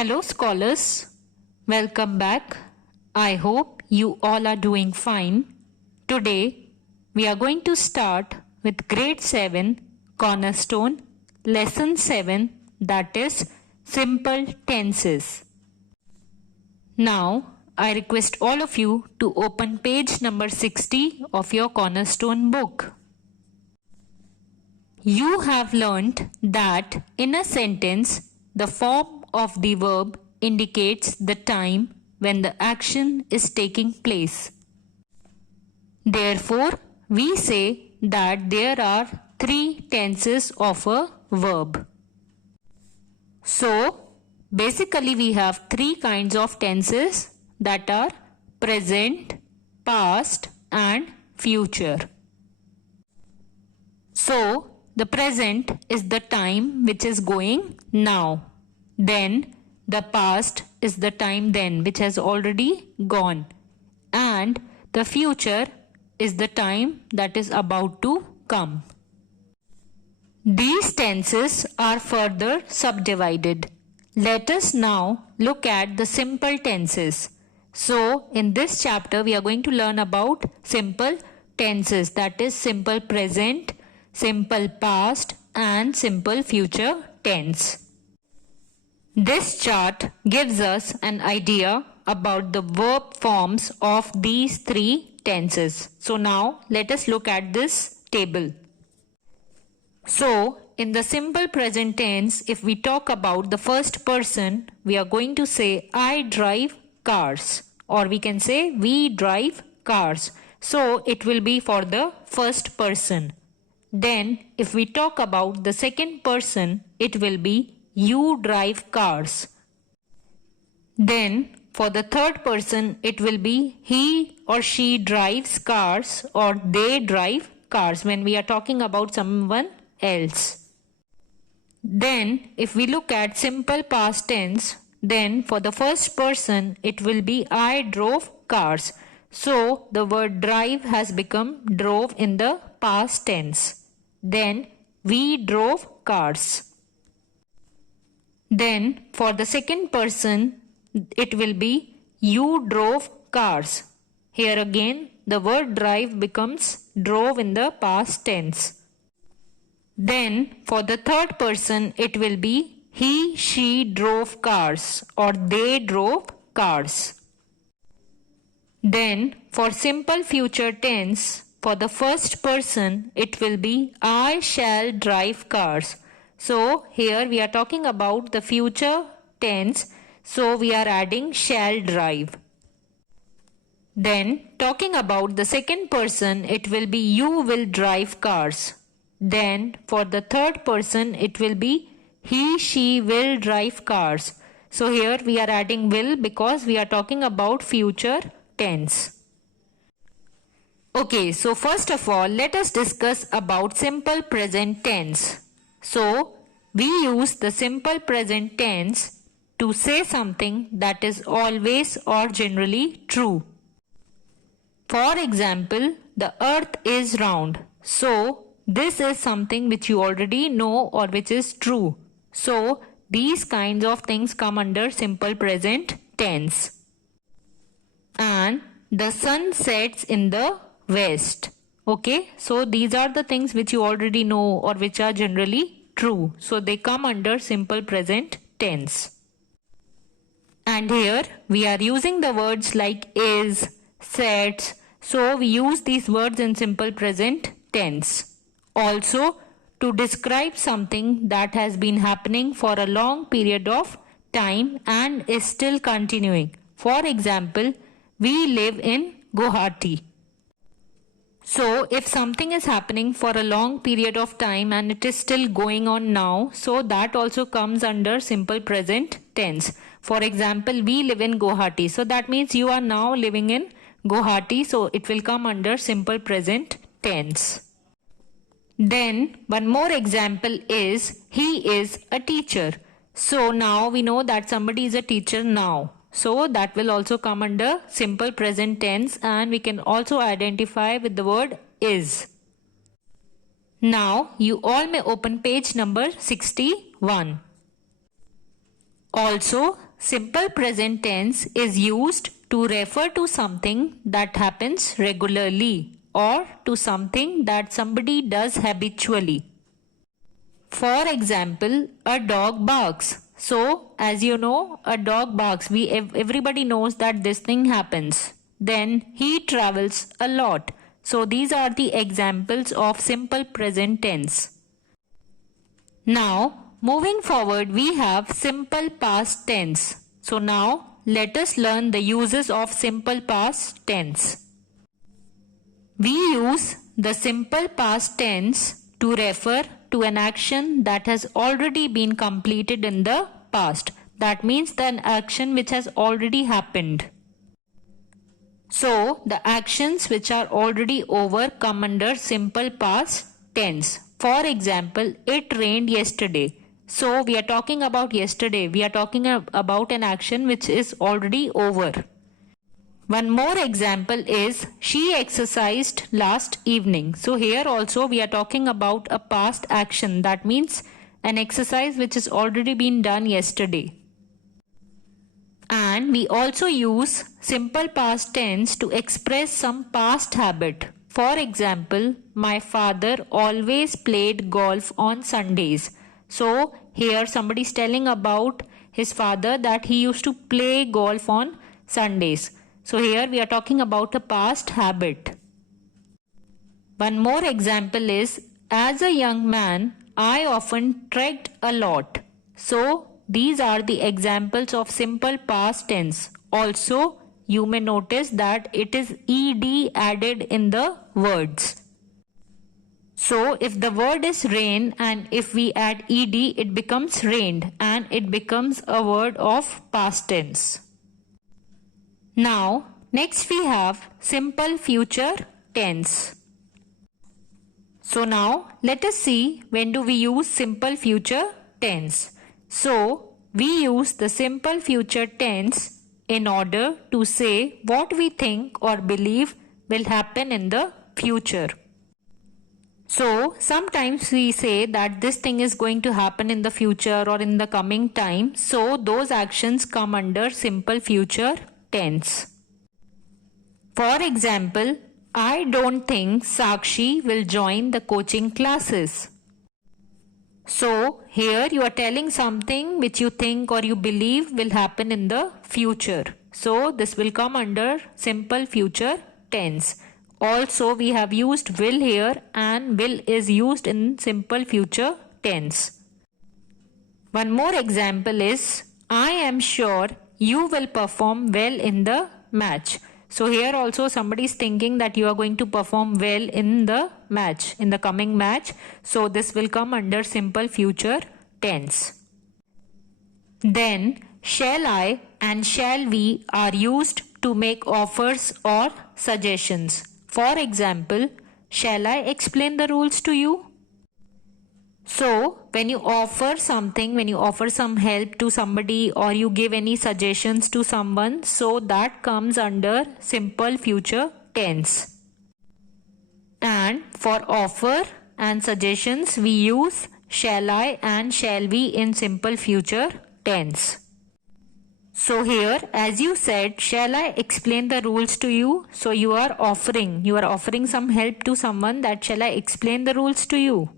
Hello scholars, welcome back. I hope you all are doing fine. Today we are going to start with grade 7 cornerstone lesson 7, that is simple tenses. Now I request all of you to open page number 60 of your cornerstone book. You have learnt that in a sentence the form of the verb indicates the time when the action is taking place. Therefore, we say that there are three tenses of a verb. So, basically we have three kinds of tenses, that are present, past and future. So, the present is the time which is going now. Then the past is the time then which has already gone, and the future is the time that is about to come. These tenses are further subdivided. Let us now look at the simple tenses. So in this chapter we are going to learn about simple tenses, that is simple present, simple past and simple future tense. This chart gives us an idea about the verb forms of these three tenses. So now let us look at this table. So in the simple present tense, if we talk about the first person, we are going to say I drive cars, or we can say we drive cars. So it will be for the first person. Then if we talk about the second person, it will be you drive cars. Then for the third person, it will be he or she drives cars, or they drive cars when we are talking about someone else. Then if we look at simple past tense, then for the first person it will be I drove cars. So the word drive has become drove in the past tense. Then we drove cars. Then for the second person it will be you drove cars. Here again the word drive becomes drove in the past tense. Then for the third person it will be he, she drove cars, or they drove cars. Then for simple future tense, for the first person it will be I shall drive cars. So here we are talking about the future tense, so we are adding shall drive. Then talking about the second person, it will be you will drive cars. Then for the third person it will be he, she will drive cars. So here we are adding will because we are talking about future tense. Okay, so first of all let us discuss about simple present tense. So we use the simple present tense to say something that is always or generally true. For example, the earth is round. So this is something which you already know or which is true. So these kinds of things come under simple present tense. And the sun sets in the west. Okay, so these are the things which you already know or which are generally true. So they come under simple present tense. And here we are using the words like is, sets. So we use these words in simple present tense. Also to describe something that has been happening for a long period of time and is still continuing. For example, we live in Guwahati. So if something is happening for a long period of time and it is still going on now, so that also comes under simple present tense. For example, we live in Guwahati. So that means you are now living in Guwahati. So it will come under simple present tense. Then one more example is he is a teacher. So now we know that somebody is a teacher now. So that will also come under simple present tense, and we can also identify with the word is. Now you all may open page number 61. Also simple present tense is used to refer to something that happens regularly or to something that somebody does habitually. For example, a dog barks. So, as you know, a dog barks. Everybody knows that this thing happens. Then he travels a lot. So, these are the examples of simple present tense. Now, moving forward, we have simple past tense. So, now let us learn the uses of simple past tense. We use the simple past tense to refer to an action that has already been completed in the past. That means an action which has already happened. So, the actions which are already over come under simple past tense. For example, it rained yesterday. So, we are talking about yesterday. We are talking about an action which is already over. One more example is she exercised last evening. So here also we are talking about a past action. That means an exercise which has already been done yesterday. And we also use simple past tense to express some past habit. For example, my father always played golf on Sundays. So here somebody is telling about his father that he used to play golf on Sundays. So here we are talking about a past habit. One more example is, as a young man, I often trekked a lot. So these are the examples of simple past tense. Also, you may notice that it is ed added in the words. So if the word is rain and if we add ed, it becomes rained and it becomes a word of past tense. Now, next we have simple future tense. So now, let us see when do we use simple future tense. So, we use the simple future tense in order to say what we think or believe will happen in the future. So, sometimes we say that this thing is going to happen in the future or in the coming time. So, those actions come under simple future tense. For example, I don't think Sakshi will join the coaching classes. So, here you are telling something which you think or you believe will happen in the future. So, this will come under simple future tense. Also, we have used will here and will is used in simple future tense. One more example is, I am sure you will perform well in the match. So here also somebody is thinking that you are going to perform well in the match, in the coming match. So this will come under simple future tense. Then shall I and shall we are used to make offers or suggestions. For example, shall I explain the rules to you? So, when you offer something, when you offer some help to somebody or you give any suggestions to someone, so that comes under simple future tense. And for offer and suggestions, we use shall I and shall we in simple future tense. So here, as you said, shall I explain the rules to you? So you are offering some help to someone, that shall I explain the rules to you?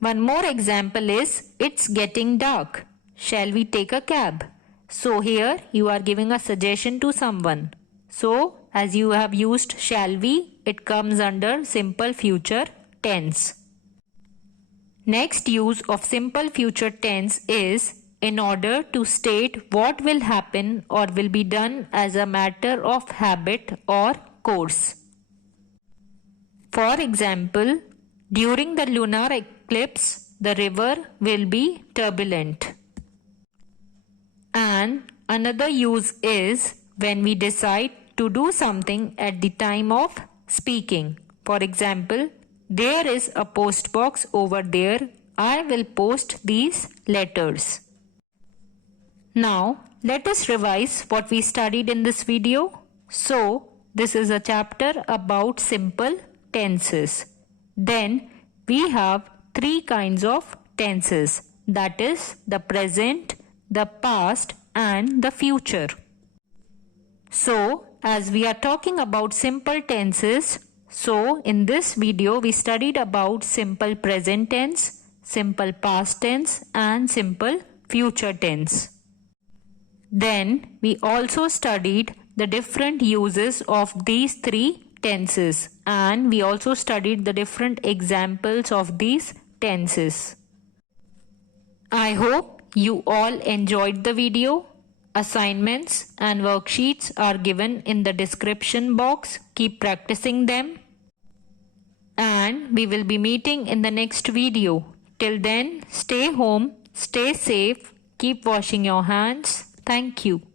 One more example is, it's getting dark. Shall we take a cab? So here you are giving a suggestion to someone. So as you have used shall we, it comes under simple future tense. Next use of simple future tense is in order to state what will happen or will be done as a matter of habit or course. For example, during the lunar eclipse, the river will be turbulent. And another use is when we decide to do something at the time of speaking. For example, there is a post box over there. I will post these letters. Now, let us revise what we studied in this video. So, this is a chapter about simple tenses. Then, we have three kinds of tenses. That is the present, the past and the future. So, as we are talking about simple tenses, so in this video we studied about simple present tense, simple past tense and simple future tense. Then we also studied the different uses of these three tenses and we also studied the different examples of these tenses. I hope you all enjoyed the video. Assignments and worksheets are given in the description box. Keep practicing them. And we will be meeting in the next video. Till then, stay home, stay safe, keep washing your hands. Thank you.